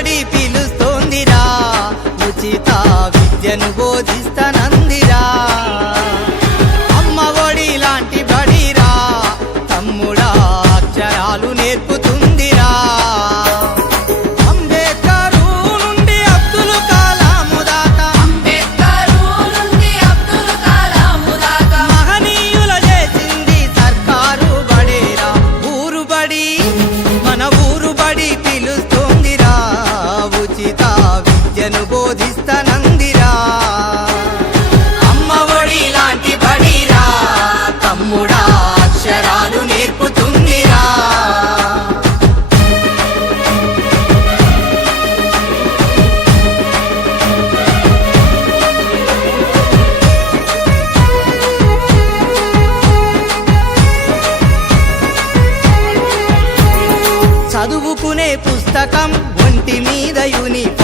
బడి పిలుస్తోందిరా, ఉచిత విద్యను బోధిస్తానందిరా. అమ్మ ఒడి లాంటి బడిరా, తమ్ముడా అక్షరాలు నేర్పుతుందిరా. అంబేద్కరు నుండి అబ్దుల్ కలాము దాకా, మహనీయుల చేసింది సర్కారు బడేరా. ఊరు బడి మన ఊరు బడి పిలుస్తోందిరా, ఉచిత విద్యను బోధిస్తానందిరా. అమ్మ ఒడి లాంటి బడిరా, తమ్ముడా అక్షరాలు నేర్పుతుందిరా. చదువుకునే పుస్తకం, ఒంటి మీద యూనిఫామ్,